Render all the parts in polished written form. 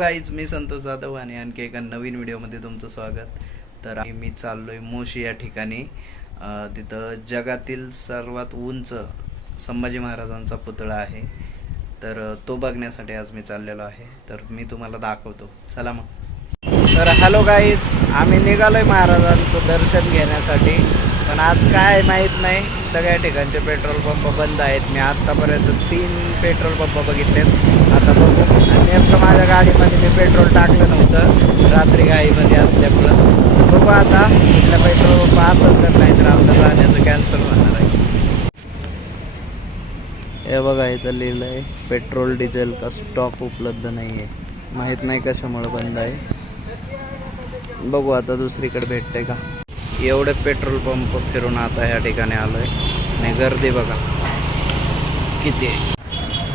Guys, मी संतोष जाधव आणि आणखी एका नवीन व्हिडिओमध्ये तुमचं स्वागत. तर मी चाललोय मोशी या ठिकाणी. तिथं जगातील सर्वात उंच संभाजी महाराजांचा पुतळा आहे. तर तो बघण्यासाठी आज मी चाललेलो आहे. तर मी तुम्हाला दाखवतो, चला मग. तर हॅलो गाईज, आम्ही निघालोय महाराजांचं दर्शन घेण्यासाठी. पण आज काय माहीत नाही, सगळ्या ठिकाणचे पेट्रोल पंप बंद आहेत. मी आत्तापर्यंत 3 पेट्रोल पंप बघितलेत. आता बघू. आणि नेमकं माझ्या गाडीमध्ये मी पेट्रोल टाकलं नव्हतं रात्री घाईमध्ये असल्यामुळं. बघू आता इथला पेट्रोल पंप असेल तर, नाही तर आपलं जाण्याचं कॅन्सल होणार आहे. हे बघा, इथं लिहिलं आहे पेट्रोल डिझेल का स्टॉक उपलब्ध नाही आहे. माहीत नाही कशामुळे बंद आहे. बघू आता दुसरीकडे भेटते का. एवढे पेट्रोल पंप फिरून आता ह्या ठिकाणी आलोय आणि गर्दी बघा किती आहे.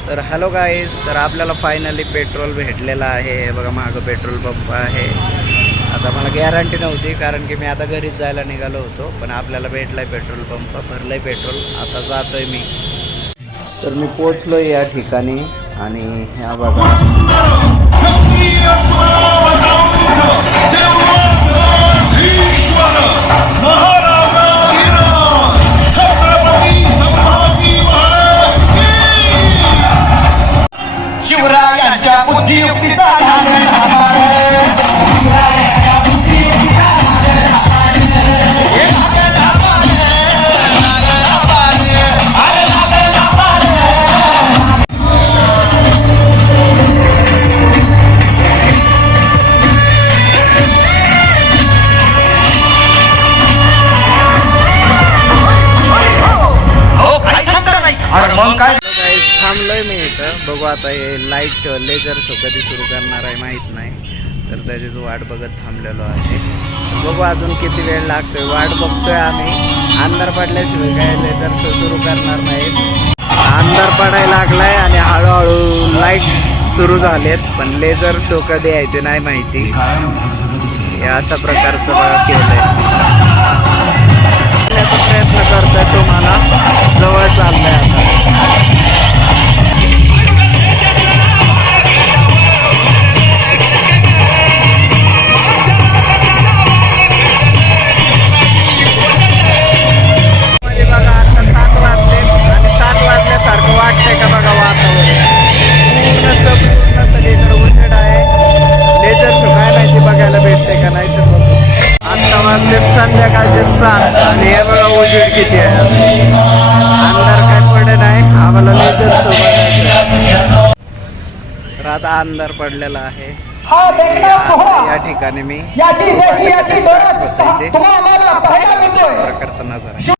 तर हॅलो गाईज, तर आपल्याला फायनली पेट्रोल भेटलेलं आहे. हे बघा, मागं पेट्रोल पंप आहे. आता मला गॅरंटी नव्हती, कारण की मी आता घरीच जायला निघालो होतो. पण आपल्याला भेटलाय पेट्रोल पंप, भरलंय पेट्रोल. आता जातोय मी. तर मी पोचलो या ठिकाणी आणि ह्या बघा, शिवरायांच्या बुद्धियुक्तीचा थांबलोय मी इथं. बघू आता हे लाईट लेझर शो कधी सुरू करणार आहे माहीत नाही. तर त्याची वाट बघत थांबलेलो आहे. बघू अजून किती वेळ लागतोय. वाट बघतोय आम्ही. अंधार पडल्याशिवाय काय लेझर शो सुरू करणार नाही. अंधार पडायला लागलाय आणि हळूहळू लाईट सुरू झालेत. पण लेझर शो कधी आहे ते नाही माहिती. हे अशा प्रकारचं केलंय. प्रयत्न करतोय, तुम्हाला जवळ चाललंय आता. सारखं वाटतंय का बघा वातावरण. पूर्ण सगळीकडे उजेड आहे. लेझर शो काय माहिती बघायला भेटते का नाही तर बघू. आता वाजले संध्याकाळचे 7 आणि हे बघा उजेड किती आहे. अंधार काय पडे नाही. आम्हाला लेझर शो बघायचं. तर आता अंधार पडलेला आहे. या ठिकाणी मी प्रकारचा नजारा.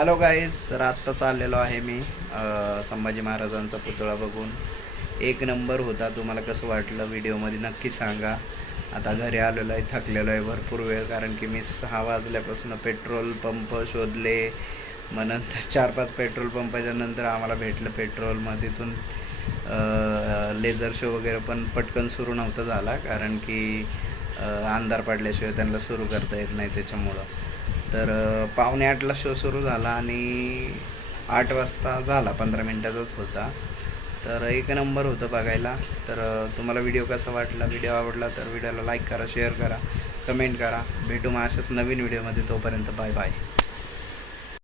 हॅलो गाईज, तर आत्ता चाललेलो आहे मी संभाजी महाराजांचा पुतळा बघून. एक नंबर होता. तुम्हाला कसं वाटलं व्हिडिओमध्ये नक्की सांगा. आता घरी आलेलो आहे, थकलेलो आहे भरपूर वेळ, कारण की मी 6 वाजल्यापासून पेट्रोल पंप शोधले. मग नंतर 4-5 पेट्रोल पंपाच्या नंतर आम्हाला भेटलं पेट्रोल. मग तिथून लेझर शो वगैरे पण पटकन सुरू नव्हता झाला, कारण की अंधार पडल्याशिवाय त्यांना सुरू करता येत नाही त्याच्यामुळं. तर 7:45ला शो सुरू झाला आणि 8 वाजता झाला, 15 मिनटाचाच होता. तर एक नंबर होतं बघायला. तर तुम्हाला व्हिडिओ कसा वाटला, व्हिडिओ आवडला तर व्हिडिओला लाईक करा, शेअर करा, कमेंट करा. भेटू मग अशाच नवीन व्हिडिओमध्ये. तोपर्यंत बाय बाय.